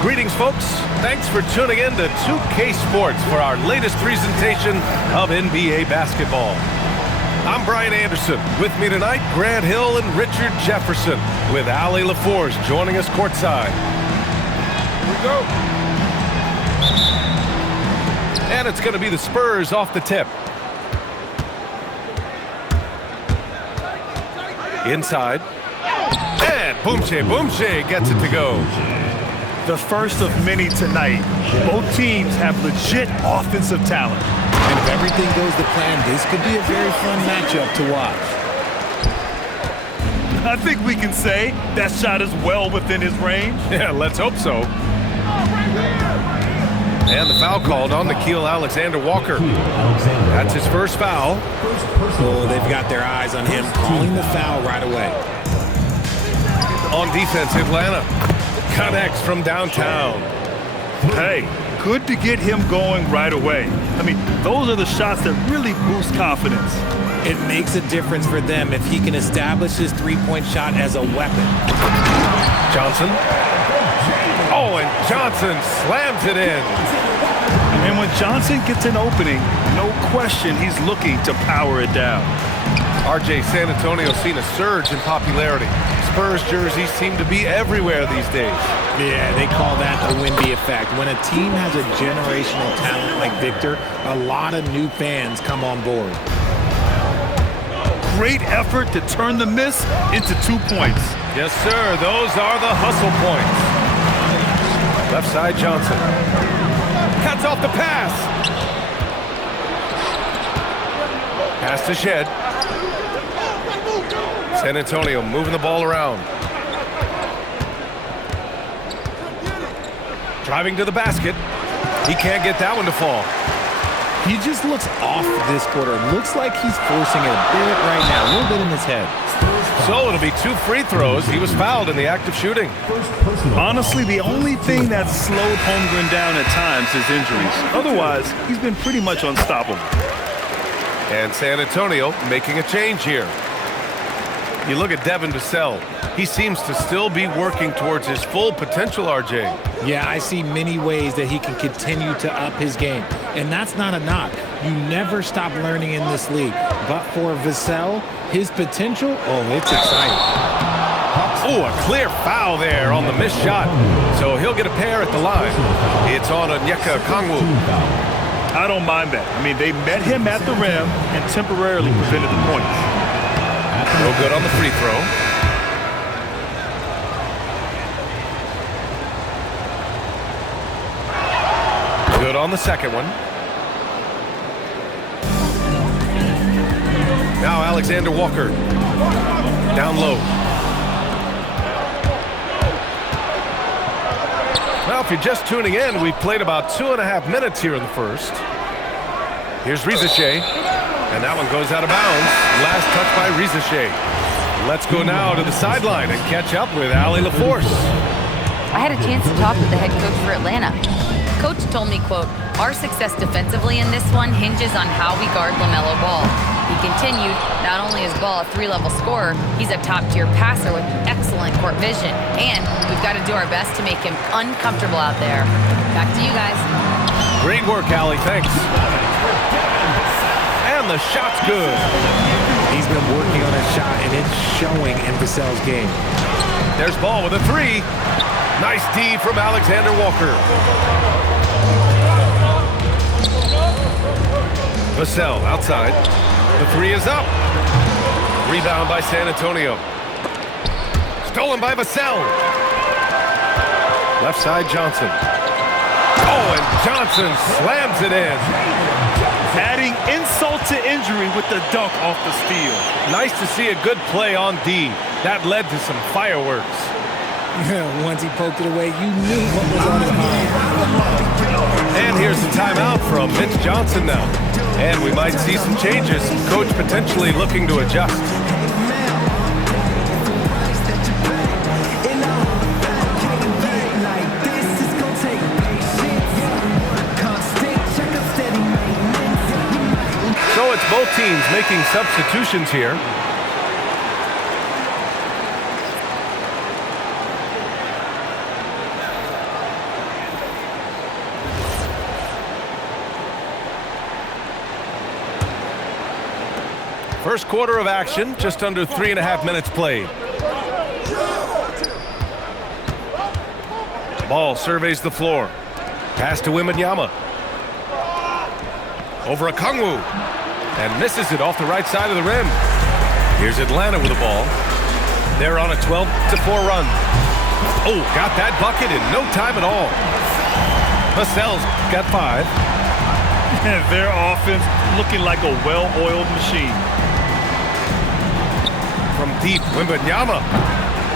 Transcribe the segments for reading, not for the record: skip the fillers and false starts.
Greetings, folks. Thanks for tuning in to 2K Sports for our latest presentation of NBA basketball. I'm Brian Anderson. With me tonight, Grant Hill and Richard Jefferson, with Allie LaForce joining us courtside. Here we go. And it's going to be the Spurs off the tip. Inside. And Boomshay gets it to go. The first of many tonight. Both teams have legit offensive talent. And if everything goes to plan, this could be a very fun matchup to watch. I think we can say that shot is well within his range. Yeah, let's hope so. And the foul called on Nickeil Alexander-Walker. That's his first foul. Oh, they've got their eyes on him, calling the foul right away. On defense, Atlanta connects from downtown. Hey, good to get him going right away. I mean, those are the shots that really boost confidence. It makes a difference for them if he can establish his three-point shot as a weapon. Johnson. Oh, and Johnson slams it in. And when Johnson gets an opening, no question he's looking to power it down. RJ, San Antonio's seen a surge in popularity. Spurs jerseys seem to be everywhere these days. Yeah, they call that the Wemby effect. When a team has a generational talent like Victor, a lot of new fans come on board. Great effort to turn the miss into 2 points. Yes, sir. Those are the hustle points. Left side, Johnson. Cuts off the pass. Pass to Shed. San Antonio moving the ball around. Driving to the basket. He can't get that one to fall. He just looks off this quarter. Looks like he's forcing it a bit right now, a little bit in his head. So it'll be 2 free throws. He was fouled in the act of shooting. Honestly, the only thing that's slowed Holmgren down at times is injuries. Otherwise, he's been pretty much unstoppable. And San Antonio making a change here. You look at Devin Vassell. He seems to still be working towards his full potential, RJ. Yeah, I see many ways that he can continue to up his game. And that's not a knock. You never stop learning in this league. But for Vassell, his potential, oh, it's exciting. Oh, a clear foul there on the missed shot. So he'll get a pair at the line. It's on Onyeka Okongwu. I don't mind that. I mean, they met him at the rim and temporarily prevented the points. No good on the free throw. Good on the second one. Now Alexander Walker. Down low. Well, if you're just tuning in, we've played about 2.5 minutes here in the first. Here's Rizachet. And that one goes out of bounds. Last touch by Rizachet. Let's go now to the sideline and catch up with Allie LaForce. I had a chance to talk with the head coach for Atlanta. Coach told me, quote, "Our success defensively in this one hinges on how we guard LaMelo Ball." He continued, not only is Ball a 3-level scorer, he's a top-tier passer with excellent court vision. And we've got to do our best to make him uncomfortable out there. Back to you guys. Great work, Allie. Thanks. And the shot's good. He's been working on his shot, and it's showing in Vassell's game. There's Ball with a 3. Nice D from Alexander Walker. Vassell outside. The 3 is up. Rebound by San Antonio. Stolen by Vassell. Left side, Johnson. Oh, and Johnson slams it in. Adding insult to injury with the dunk off the steal. Nice to see a good play on D. That led to some fireworks. Once he poked it away, you knew what was on his mind. And here's the timeout from Mitch Johnson now. And we might see some changes. Coach potentially looking to adjust. So it's both teams making substitutions here. First quarter of action, just under 3.5 minutes played. Ball surveys the floor. Pass to Wembanyama. Over Okongwu. And misses it off the right side of the rim. Here's Atlanta with the ball. They're on a 12-4 run. Oh, got that bucket in no time at all. Vassell's got 5. And their offense looking like a well-oiled machine. From deep, Wembanyama.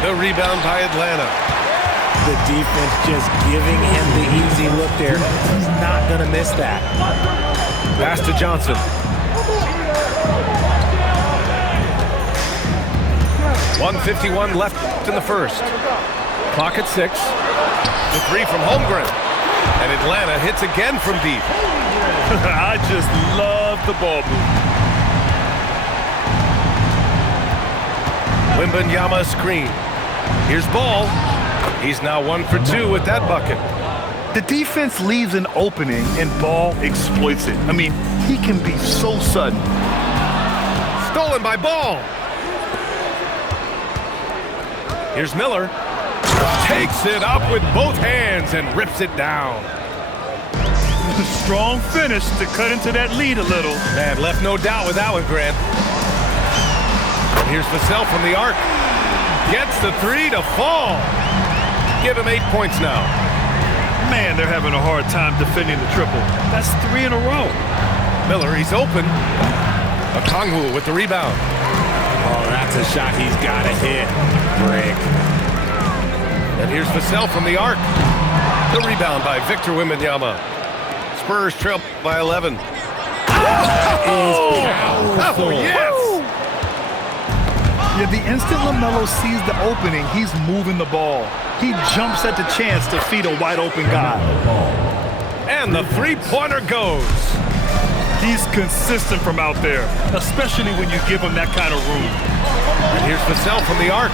The rebound by Atlanta. The defense just giving him the easy look there. He's not going to miss that. Pass to Johnson. 1:51 left in the first. Clock at 6. The 3 from Holmgren. And Atlanta hits again from deep. I just love the ball move. Wembanyama screen. Here's Ball. He's now 1 for 2 with that bucket. The defense leaves an opening and Ball exploits it. I mean, he can be so sudden. Stolen by Ball. Here's Miller. Takes it up with both hands and rips it down. Strong finish to cut into that lead a little. Man, left no doubt with that one, Grant. And here's Vassell from the arc. Gets the 3 to fall. Give him 8 points now. Man, they're having a hard time defending the triple. That's 3 in a row. Miller, he's open. Okongwu with the rebound. Oh, that's a shot he's got to hit. Brick. And here's Vassell from the arc. The rebound by Victor Wembanyama. Spurs trail by 11. Powerful. Yes! Yeah, the instant LaMelo sees the opening, he's moving the ball. He jumps at the chance to feed a wide-open guy. And the three-pointer goes. He's consistent from out there, especially when you give him that kind of room. And here's Vassell from the arc.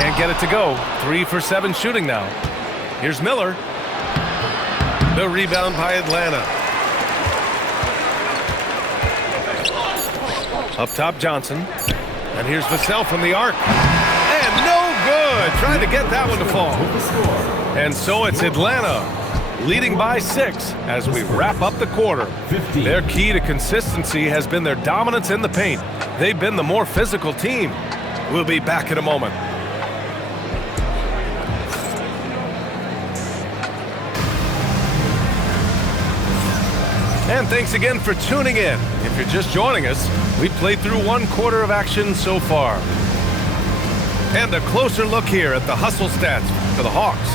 Can't get it to go. 3 for 7 shooting now. Here's Miller. The rebound by Atlanta. Up top, Johnson. And here's Vassell from the arc. And no good. Trying to get that one to fall. And so it's Atlanta leading by 6 as we wrap up the quarter. Their key to consistency has been their dominance in the paint. They've been the more physical team. We'll be back in a moment. And thanks again for tuning in. If you're just joining us, we played through 1 quarter of action so far. And a closer look here at the hustle stats for the Hawks.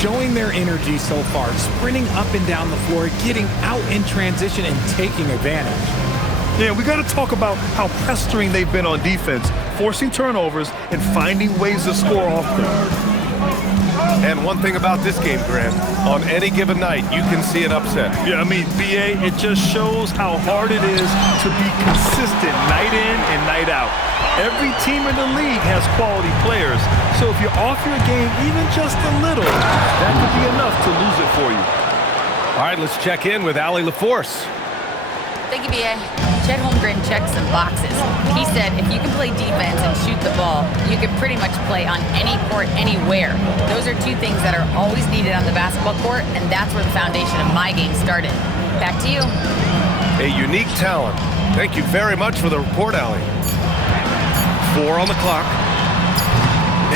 Showing their energy so far, sprinting up and down the floor, getting out in transition and taking advantage. Yeah, we got to talk about how pestering they've been on defense, forcing turnovers and finding ways to score off them. And one thing about this game, Grant, on any given night, you can see an upset. Yeah, I mean, BA, it just shows how hard it is to be consistent night in and night out. Every team in the league has quality players, so if you're off your game even just a little, that could be enough to lose it for you. All right, let's check in with Allie LaForce. Thank you, B.A. Chet Holmgren checked some boxes. He said if you can play defense and shoot the ball, you can pretty much play on any court, anywhere. Those are 2 things that are always needed on the basketball court, and that's where the foundation of my game started. Back to you. A unique talent. Thank you very much for the report, Allie. 4 on the clock.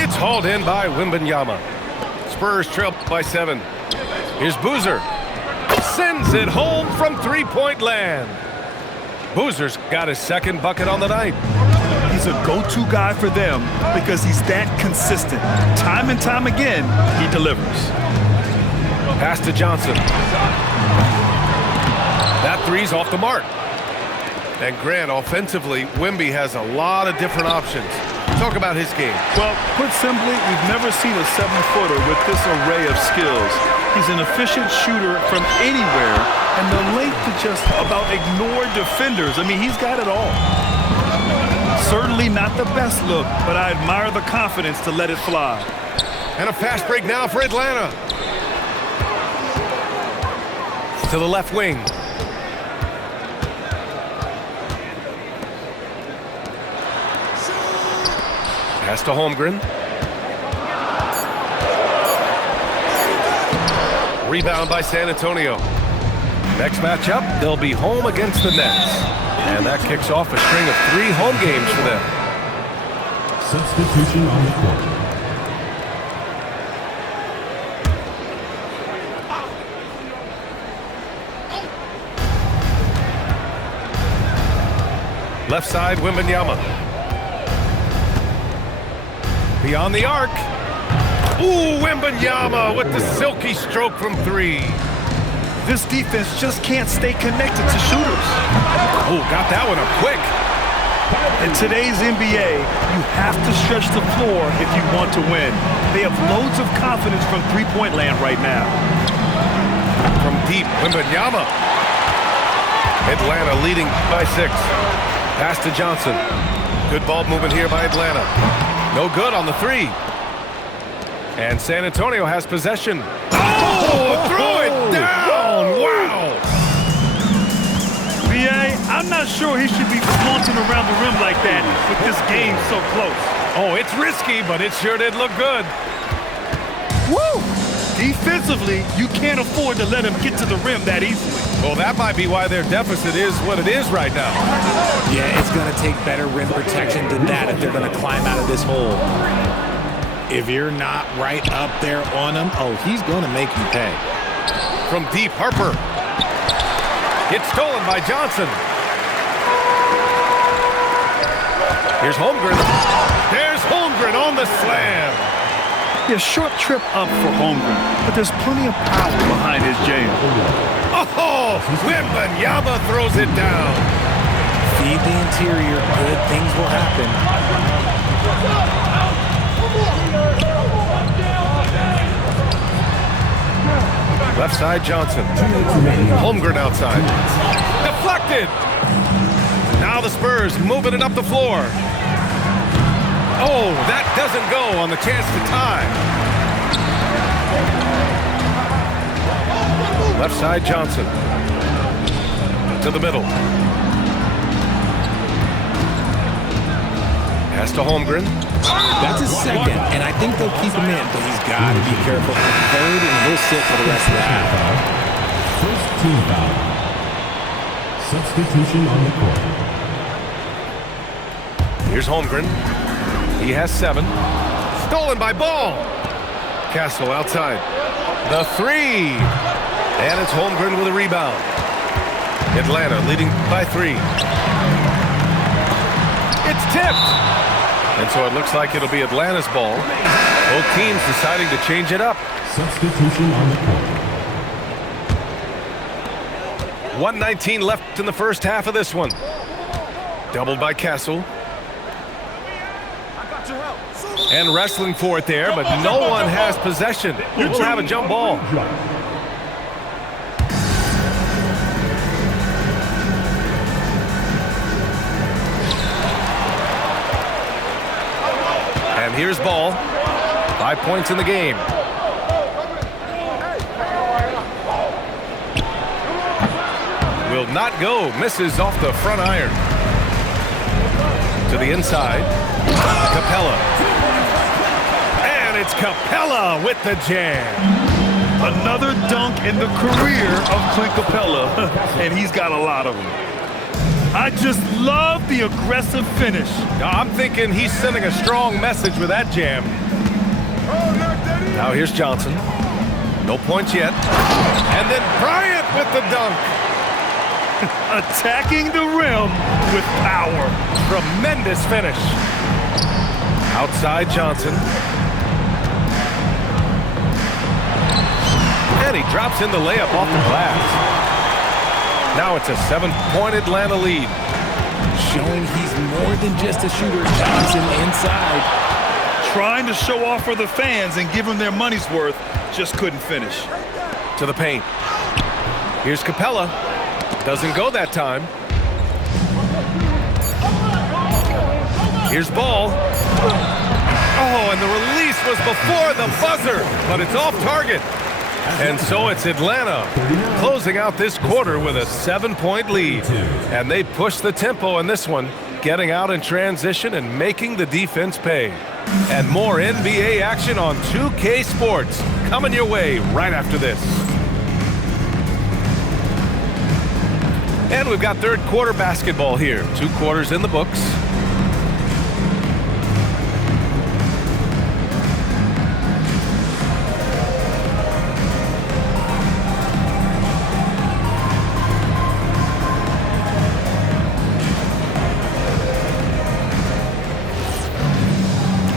It's hauled in by Wembanyama. Spurs trail by 7. Here's Boozer. Sends it home from three-point land. Boozer's got his 2nd bucket on the night. He's a go-to guy for them because he's that consistent. Time and time again, he delivers. Pass to Johnson. That 3's off the mark. And Grant, offensively, Wemby has a lot of different options. Talk about his game. Well, put simply, we've never seen a 7-footer with this array of skills. He's an efficient shooter from anywhere, and the length to just about ignore defenders. I mean, he's got it all. Certainly not the best look, but I admire the confidence to let it fly. And a fast break now for Atlanta. To the left wing. Pass to Holmgren. Rebound by San Antonio. Next matchup, they'll be home against the Nets. And that kicks off a string of 3 home games for them. Substitution on the court. Left side, Wembanyama. Beyond the arc. Ooh, Wembanyama with the silky stroke from 3. This defense just can't stay connected to shooters. Oh, got that one up quick. In today's NBA, you have to stretch the floor if you want to win. They have loads of confidence from three-point land right now. From deep, Wembanyama. Atlanta leading by 6. Pass to Johnson. Good ball movement here by Atlanta. No good on the 3. And San Antonio has possession. Oh, throw it down! Wow! B.A., I'm not sure he should be flaunting around the rim like that with this game so close. Oh, it's risky, but it sure did look good. Woo! Defensively, you can't afford to let him get to the rim that easily. Well, that might be why their deficit is what it is right now. Yeah, it's going to take better rim protection than that if they're going to climb out of this hole. If you're not right up there on him, oh, he's going to make you pay. From deep, Harper. It's stolen by Johnson. Here's Holmgren. There's Holmgren on the slam. Yeah, short trip up for Holmgren, but there's plenty of power behind his jam. Oh, Wembanyama throws it down. Feed the interior. Good things will happen. Left side, Johnson. Holmgren outside. Deflected. Now the Spurs moving it up the floor. Oh, that doesn't go on the chance to tie. Left side, Johnson. To the middle. Pass to Holmgren. That's his second, and I think they'll keep him in, but he's got to be careful. Third, and he'll sit for the rest of the half. First team foul. Substitution on the court. Here's Holmgren. He has 7. Stolen by Ball. Castle outside. The 3. And it's Holmgren with a rebound. Atlanta leading by 3. It's tipped. And so it looks like it'll be Atlanta's ball. Both teams deciding to change it up. Substitution on the court. 1:19 left in the first half of this one. Doubled by Castle. And wrestling for it there, but no one has possession. We'll have a jump ball. And here's Ball. 5 points in the game. Will not go. Misses off the front iron. To the inside. Capella. And it's Capella with the jam. Another dunk in the career of Clint Capella, and he's got a lot of them. I just love the aggressive finish. Now, I'm thinking he's sending a strong message with that jam. Now here's Johnson. No points yet. And then Bryant with the dunk. Attacking the rim with power. Tremendous finish. Outside Johnson. And he drops in the layup off the glass. Now it's a 7-point Atlanta lead. Showing he's more than just a shooter. Johnson inside. Trying to show off for the fans and give them their money's worth. Just couldn't finish. To the paint. Here's Capella. Doesn't go that time. Here's Ball. Oh, and the release was before the buzzer, but it's off target. And so it's Atlanta closing out this quarter with a 7-point lead. And they push the tempo in this one, getting out in transition and making the defense pay. And more NBA action on 2K Sports coming your way right after this. And we've got third quarter basketball here. 2 quarters in the books.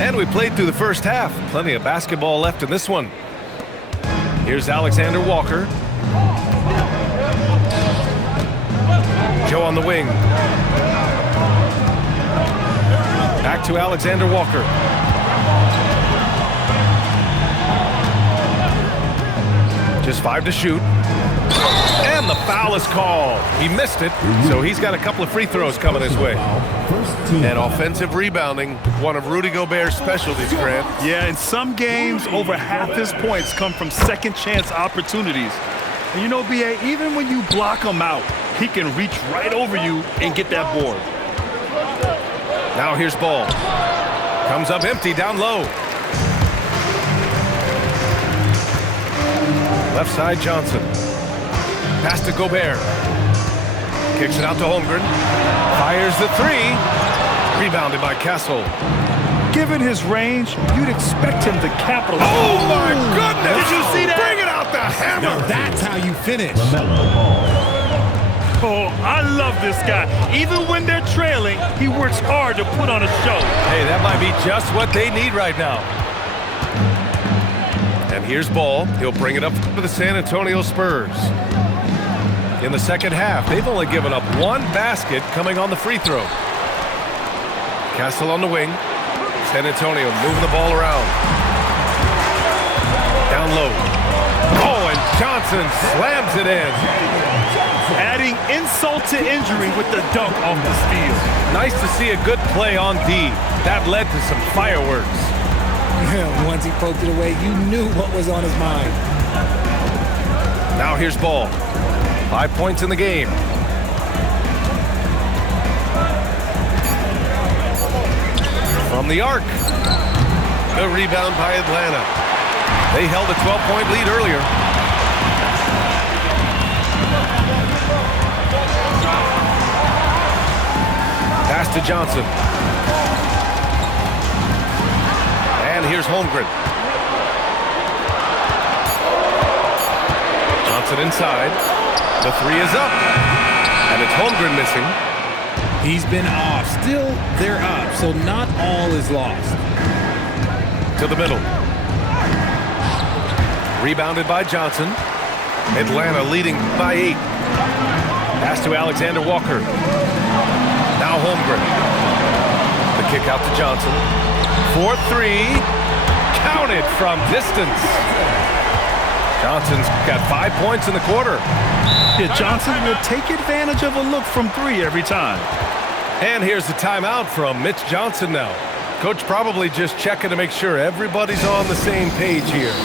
And we played through the first half. Plenty of basketball left in this one. Here's Alexander Walker. Joe on the wing. Back to Alexander Walker. Just 5 to shoot. And the foul is called. He missed it, so he's got a couple of free throws coming his way. And offensive rebounding, one of Rudy Gobert's specialties, Grant. Yeah, in some games, over half his points come from second chance opportunities. And you know, B.A., even when you block him out, he can reach right over you and get that board. Now here's Ball. Comes up empty down low. Left side Johnson. Pass to Gobert. Kicks it out to Holmgren. Fires the 3. Rebounded by Castle. Given his range, you'd expect him to capitalize. Oh my goodness! Did you see that? Bring it out the hammer! Now that's how you finish. Oh, I love this guy. Even when they're trailing, he works hard to put on a show. Hey, that might be just what they need right now. And here's Ball. He'll bring it up to the San Antonio Spurs. In the second half, they've only given up 1 basket coming on the free throw. Castle on the wing. San Antonio moving the ball around. Down low. Oh, and Johnson slams it in. Adding insult to injury with the dunk off the steal. Nice to see a good play on D. That led to some fireworks. Once he poked it away, you knew what was on his mind. Now here's Ball. 5 points in the game. From the arc. Good rebound by Atlanta. They held a 12-point lead earlier. Pass to Johnson. And here's Holmgren. Johnson inside. The 3 is up. And it's Holmgren missing. He's been off. Still, they're up, so not all is lost. To the middle. Rebounded by Johnson. Atlanta leading by 8. Pass to Alexander Walker. Now Holmgren. The kick out to Johnson. 4-3. Counted from distance. Johnson's got 5 points in the quarter. Yeah, Johnson will take advantage of a look from 3 every time. And here's the timeout from Mitch Johnson now. Coach probably just checking to make sure everybody's on the same page here.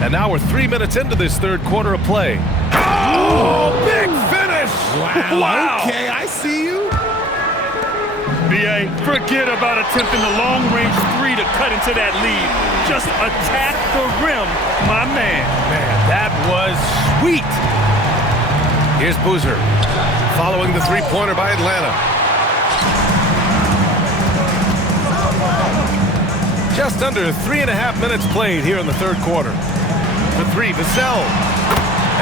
And now we're 3 minutes into this third quarter of play. Oh, big finish! Wow. Okay, I see you. B.A., forget about attempting the long-range 3 to cut into that lead. Just attack the rim, my man. Man, that was sweet. Here's Boozer following the three-pointer by Atlanta. Just under 3.5 minutes played here in the third quarter. The three, Vassell.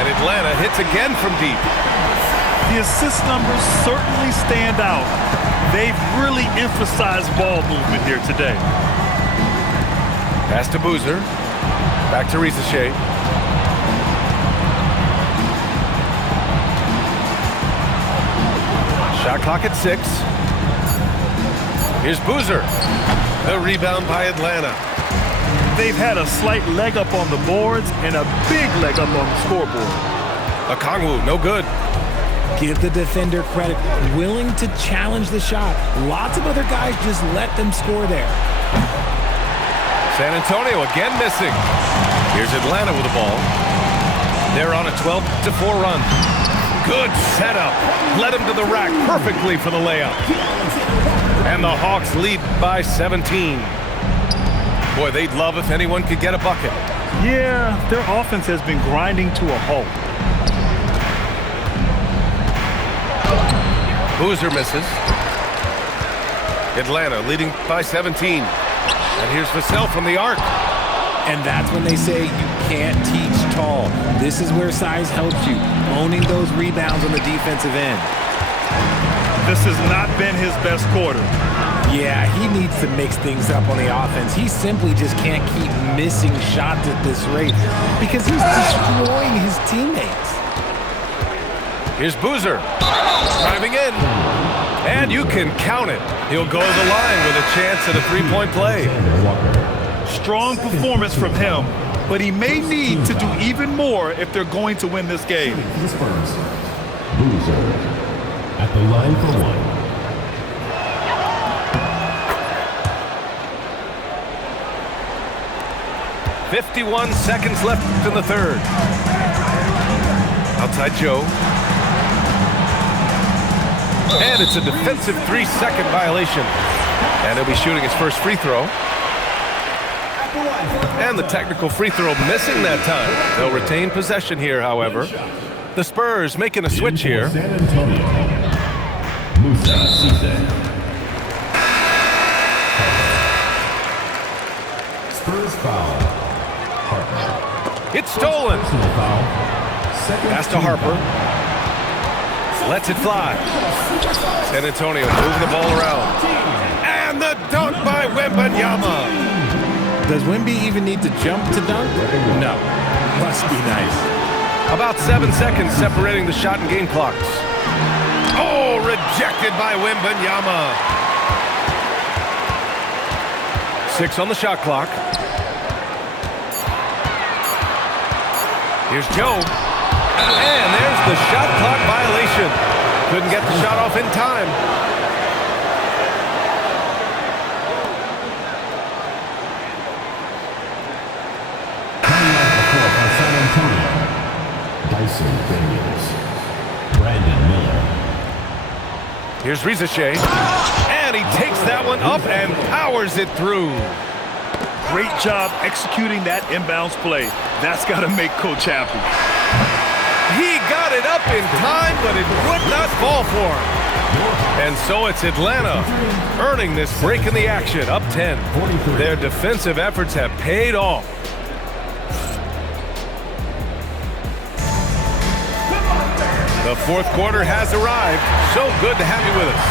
And Atlanta hits again from deep. The assist numbers certainly stand out. They've really emphasized ball movement here today. Pass to Boozer. Back to Ricochet. Shot clock at 6. Here's Boozer. The rebound by Atlanta. They've had a slight leg up on the boards and a big leg up on the scoreboard. Okongwu, no good. Give the defender credit, willing to challenge the shot. Lots of other guys just let them score there. San Antonio again missing. Here's Atlanta with the ball. They're on a 12-4 run. Good setup. Led him to the rack perfectly for the layup. And the Hawks lead by 17. Boy, they'd love if anyone could get a bucket. Yeah, their offense has been grinding to a halt. Boozer misses. Atlanta leading by 17. And here's Vassell from the arc. And that's when they say you can't teach tall. This is where size helps you, owning those rebounds on the defensive end. This has not been his best quarter. Yeah, he needs to mix things up on the offense. He simply just can't keep missing shots at this rate because he's destroying his teammates. Here's Boozer, driving in, and you can count it. He'll go to the line with a chance at a three-point play. Strong performance from him, but he may need to do even more if they're going to win this game. The Spurs. Boozer at the line for one. 51 seconds left in the third. Outside Joe. And it's a defensive 3-second violation. And he'll be shooting his first free throw. And the technical free throw missing that time. They'll retain possession here, however. The Spurs making a switch here. San Antonio. Musa Cisse. Spurs foul. Harper. It's stolen. Personal foul. Second Pass to team Harper. foul. Lets it fly. San Antonio moving the ball around. And the dunk by Wembanyama. Does Wemby even need to jump to dunk? No. Must be nice. About 7 seconds separating the shot and game clocks. Oh, rejected by Wembanyama. 6 on the shot clock. Here's Joe. And there's the shot clock violation. Couldn't get the shot off in time. Dyson Daniels. Brandon Miller. Here's Ricochet. And he takes that one up and powers it through. Great job executing that inbounds play. That's got to make Coach happy. He got it up in time, but it would not fall for him. And so it's Atlanta earning this break in the action, up 10. Their defensive efforts have paid off. The fourth quarter has arrived. So good to have you with us.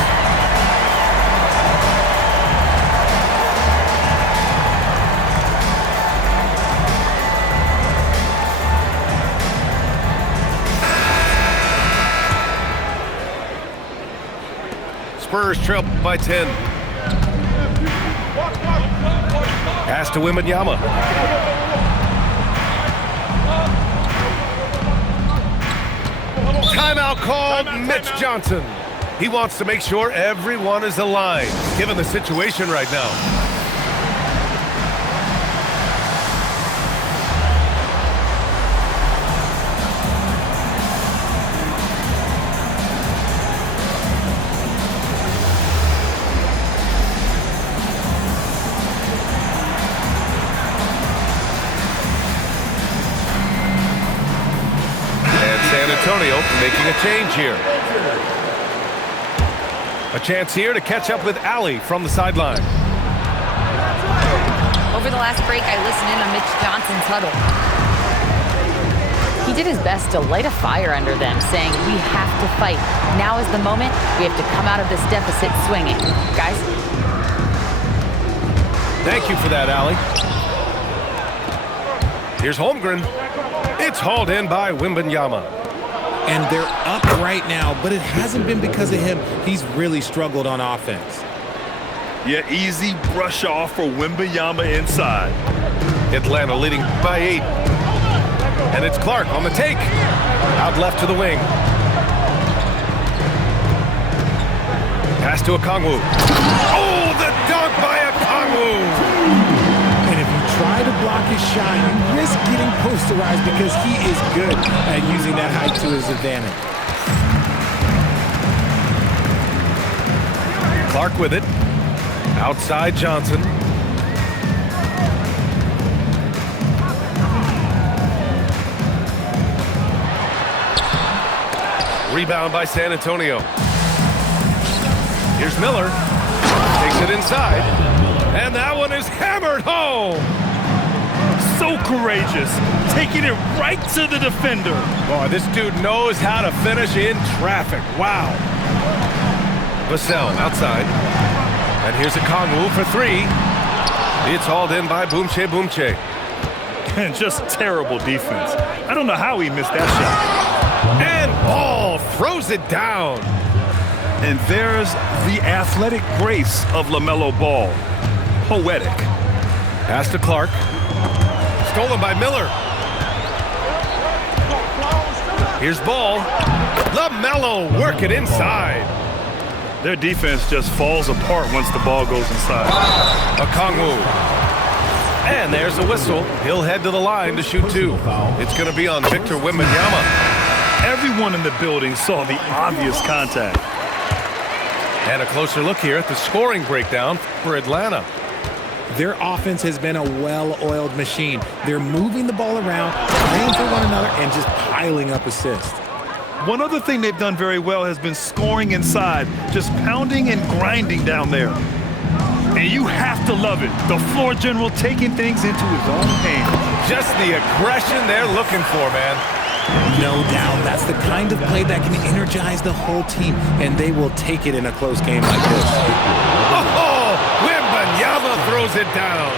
Spurs trail by 10. Pass to Wembanyama. Timeout called. Mitch Johnson. He wants to make sure everyone is aligned, given the situation right now. San Antonio making a change here. A chance here to catch up with Allie from the sideline. Over the last break, I listened in on Mitch Johnson's huddle. He did his best to light a fire under them, saying, "We have to fight. Now is the moment. We have to come out of this deficit swinging." Guys? Thank you for that, Allie. Here's Holmgren. It's hauled in by Wembanyama. And they're up right now, but it hasn't been because of him. He's really struggled on offense. Yeah, easy brush off for Wembanyama inside. Atlanta leading by 8. And it's Clark on the take. Out left to the wing. Pass to Okongwu. Oh, the dunk by Okongwu! And if you try to block his shot, you risk getting posterized because he is good at using that height to his advantage. Clark with it. Outside Johnson. Rebound by San Antonio. Here's Miller. Takes it inside. And that one is hammered home. So courageous, taking it right to the defender. Boy, this dude knows how to finish in traffic. Wow. Vassell outside. And here's Okongwu for 3. It's hauled in by Boomche. And just terrible defense. I don't know how he missed that shot. And Ball throws it down. And there's the athletic grace of LaMelo Ball. Poetic. Pass to Clark. Stolen by Miller. Here's Ball. LaMelo work it inside. Their defense just falls apart once the ball goes inside. Okongwu. And there's a whistle. He'll head to the line to shoot 2. It's going to be on Victor Wembanyama. Everyone in the building saw the obvious contact. And a closer look here at the scoring breakdown for Atlanta. Their offense has been a well-oiled machine. They're moving the ball around, playing for one another, and just piling up assists. One other thing they've done very well has been scoring inside, just pounding and grinding down there. And you have to love it. The floor general taking things into his own hands. Just the aggression they're looking for, man. No doubt. That's the kind of play that can energize the whole team, and they will take it in a close game like this. Oh, Wembanyama throws it down.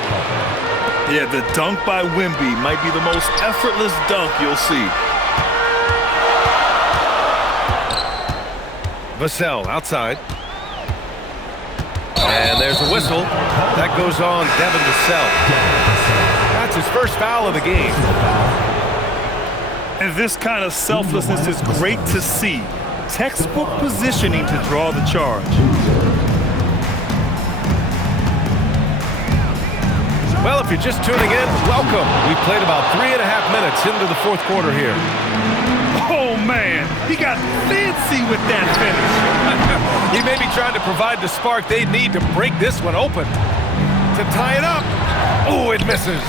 Yeah, the dunk by Wemby might be the most effortless dunk you'll see. Vassell outside. And there's a whistle. That goes on Devin Vassell. That's his first foul of the game. And this kind of selflessness is great to see. Textbook positioning to draw the charge. Well, if you're just tuning in, welcome. We played about 3.5 minutes into the fourth quarter here. Oh, man, he got fancy with that finish. He may be trying to provide the spark they need to break this one open. To tie it up. Oh, it misses.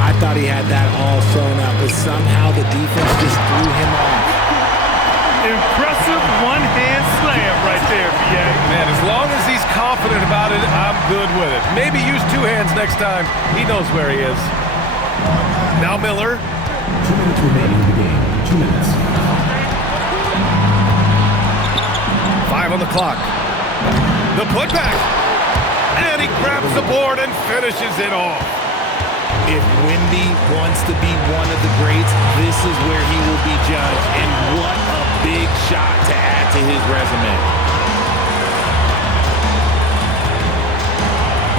I thought he had that all sewn up, but somehow the defense just threw him off. Impressive one-hand slam right there, BA. Man, as long as he's confident about it, I'm good with it. Maybe use 2 hands next time. He knows where he is. Now Miller. 2 minutes remaining in the game. 2 minutes. 5 on the clock. The putback. And he grabs the board and finishes it off. If Wemby wants to be one of the greats, this is where he will be judged. And what a big shot to add to his resume.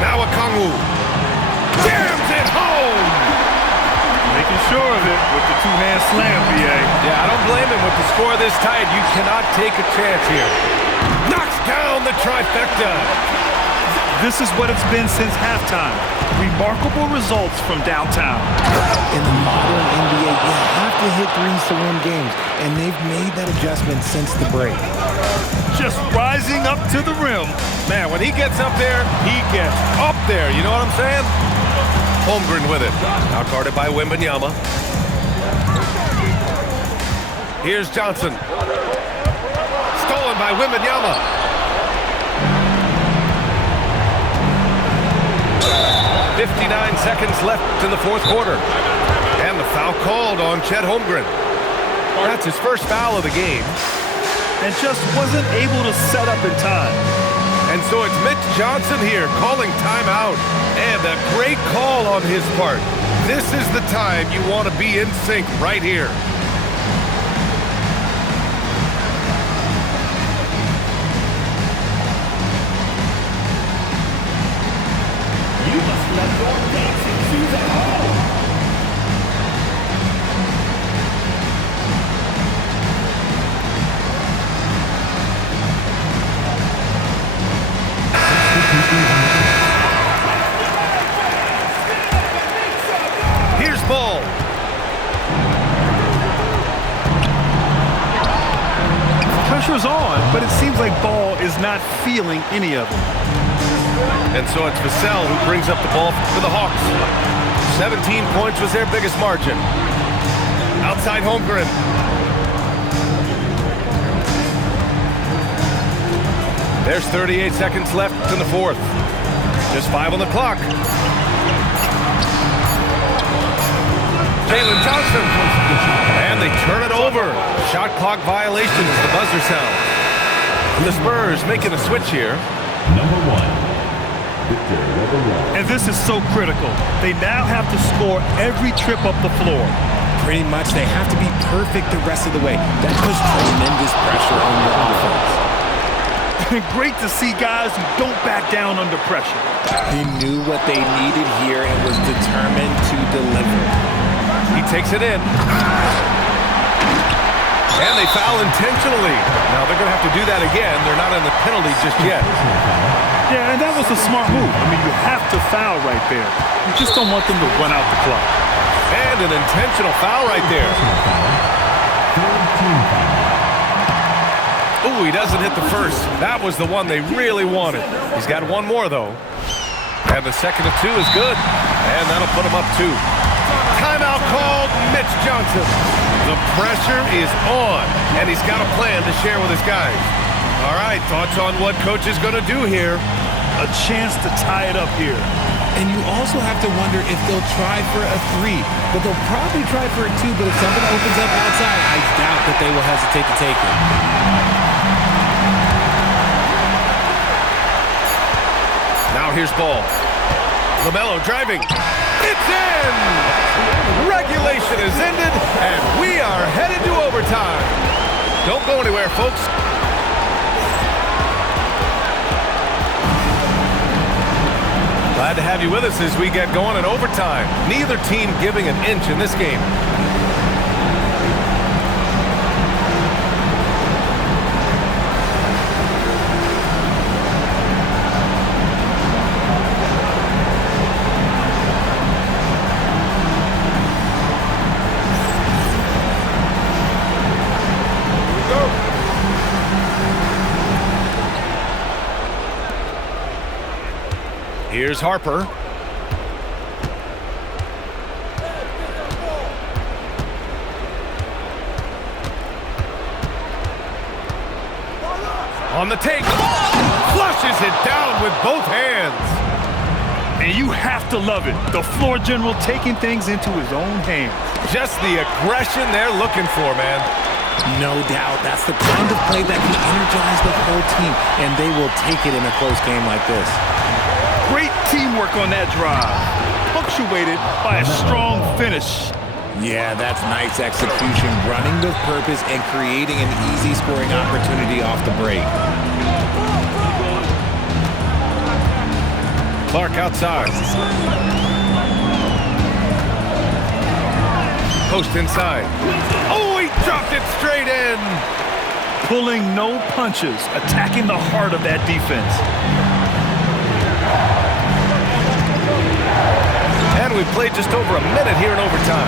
Now Okongwu jams it home. Making sure of it with the 2-hand slam, BA. Yeah, I don't blame him with the score this tight. You cannot take a chance here. Knocks down the trifecta. This is what it's been since halftime. Remarkable results from downtown. In the modern NBA, you have to hit threes to win games, and they've made that adjustment since the break. Just rising up to the rim. Man, when he gets up there, he gets up there. You know what I'm saying? Holmgren with it. Out guarded by Wembanyama. Here's Johnson. Stolen by Wembanyama. 59 seconds left in the fourth quarter. And the Foul called on Chet Holmgren. That's his first foul of the game. And just wasn't able to set up in time. And so it's Mitch Johnson here calling timeout. And a great call on his part. This is the time you want to be in sync right here. You must let your dancing shoes at home. Here's Ball. Pressure's on, but it seems like Ball is not feeling any of it. And so it's Vassell who brings up the ball for the Hawks. 17 points was their biggest margin. Outside Holmgren. There's 38 seconds left in the fourth. Just 5 on the clock. Jalen Johnson. And they turn it over. Shot clock violation as the buzzer sounds. The Spurs making a switch here. Number 1. Victor, number 1. And this is so critical. They now have to score every trip up the floor. Pretty much they have to be perfect the rest of the way. That puts tremendous pressure on your offense. Great to see guys who don't back down under pressure. He knew what they needed here and was determined to deliver. He takes it in. And they foul intentionally. Now they're going to have to do that again. They're not in the penalty just yet. Yeah, and that was a smart move. I mean, you have to foul right there. You just don't want them to run out the clock. And an intentional foul right there. Ooh, he doesn't hit the first. That was the one they really wanted. He's got one more, though. And the second of 2 is good. And that'll put him up 2. Timeout called, Mitch Johnson. The pressure is on, and he's got a plan to share with his guys. All right, thoughts on what coach is going to do here? A chance to tie it up here. And you also have to wonder if they'll try for a 3. But they'll probably try for a 2, but if something opens up outside, I doubt that they will hesitate to take it. Now here's Ball. LaMelo driving. It's in! Regulation is ended, and we are headed to overtime. Don't go anywhere, folks. Glad to have you with us as we get going in overtime. Neither team giving an inch in this game. Here's Harper. On the take. Flushes it down with both hands. And you have to love it. The floor general taking things into his own hands. Just the aggression they're looking for, man. No doubt. That's the kind of play that can energize the whole team, and they will take it in a close game like this. Great teamwork on that drive, punctuated by a strong finish. Yeah, that's nice execution, running with purpose and creating an easy scoring opportunity off the break. Clark outside. Post inside. Oh, he dropped it straight in. Pulling no punches, attacking the heart of that defense. And we've played just over a minute here in overtime.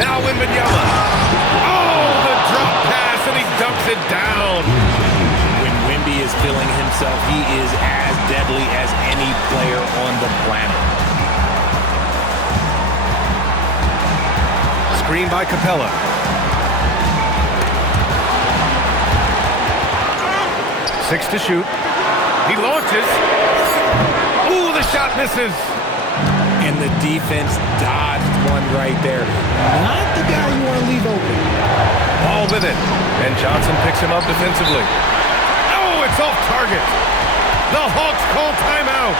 Now Wembanyama. Oh, the drop pass, and he dumps it down. When Wemby is feeling himself, he is as deadly as any player on the planet. Screen by Capella. Six to shoot. He launches. Ooh, the shot misses. And and the defense dodged one right there. Not the guy you want to leave open. Ball with it, and Johnson picks him up defensively. Oh, it's off target. The Hawks call timeout.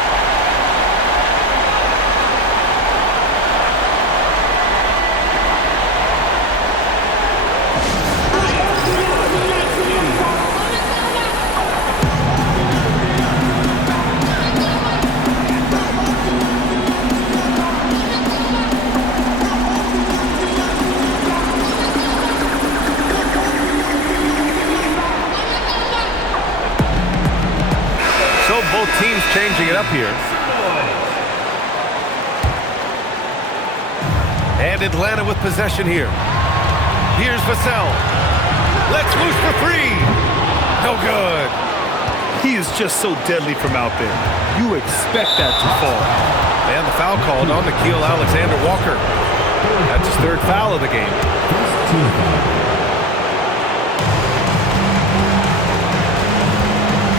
Both teams changing it up here. And Atlanta with possession here. Here's Vassell. Let's loose for three. No good. He is just so deadly from out there. You expect that to fall. And the foul called on Nickeil Alexander-Walker. That's his third foul of the game.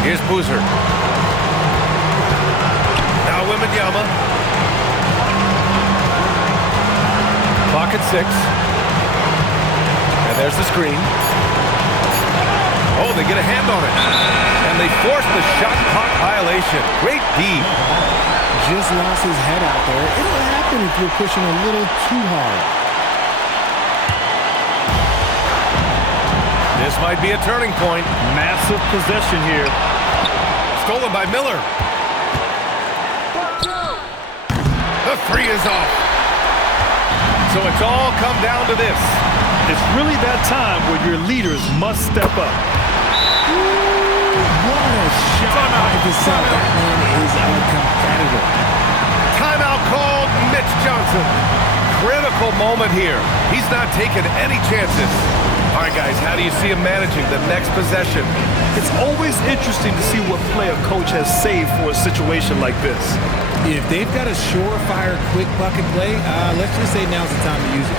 Here's Boozer. Wembanyama. Clock at 6. And there's the screen. Oh, they get a hand on it. And they force the shot clock violation. Great D. Just lost his head out there. It'll happen if you're pushing a little too hard. This might be a turning point. Massive possession here. Stolen by Miller. The three is off. So it's all come down to this. It's really that time where your leaders must step up. Ooh, what a shot by Vassell. That man is a competitor. Timeout called. Mitch Johnson. Critical moment here. He's not taking any chances. All right, guys, how do you see him managing the next possession? It's always interesting to see what play a coach has saved for a situation like this. If they've got a surefire, quick bucket play, let's just say now's the time to use it.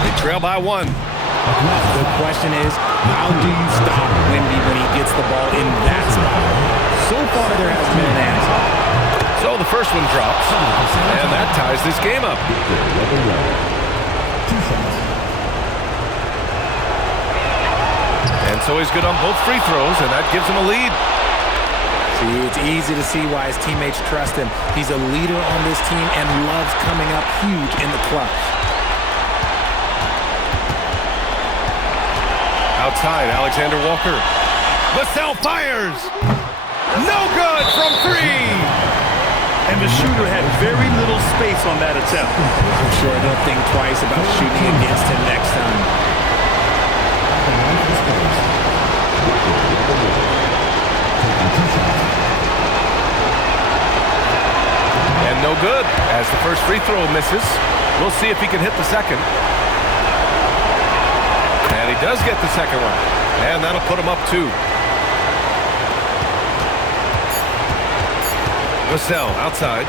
They trail by 1. The question is, how do you stop Wemby when he gets the ball in that spot? So far, there hasn't been an answer. So the first one drops, and that ties this game up. And so he's good on both free throws, and that gives him a lead. See, it's easy to see why his teammates trust him. He's a leader on this team and loves coming up huge in the clutch. Outside, Alexander-Walker. Vassell fires! No good from 3! And the shooter had very little space on that attempt. I'm sure they'll think twice about shooting against him next time. And no good, as the first free throw misses. We'll see if he can hit the second. And he does get the second one. And that'll put him up 2. Vassell outside.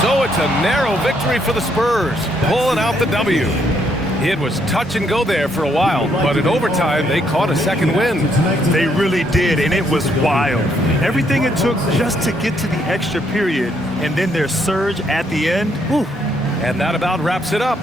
So it's a narrow victory for the Spurs, pulling out the W. It was touch and go there for a while, but in overtime, they caught a second win. They really did, and it was wild. Everything it took just to get to the extra period, and then their surge at the end. Whew. And that about wraps it up.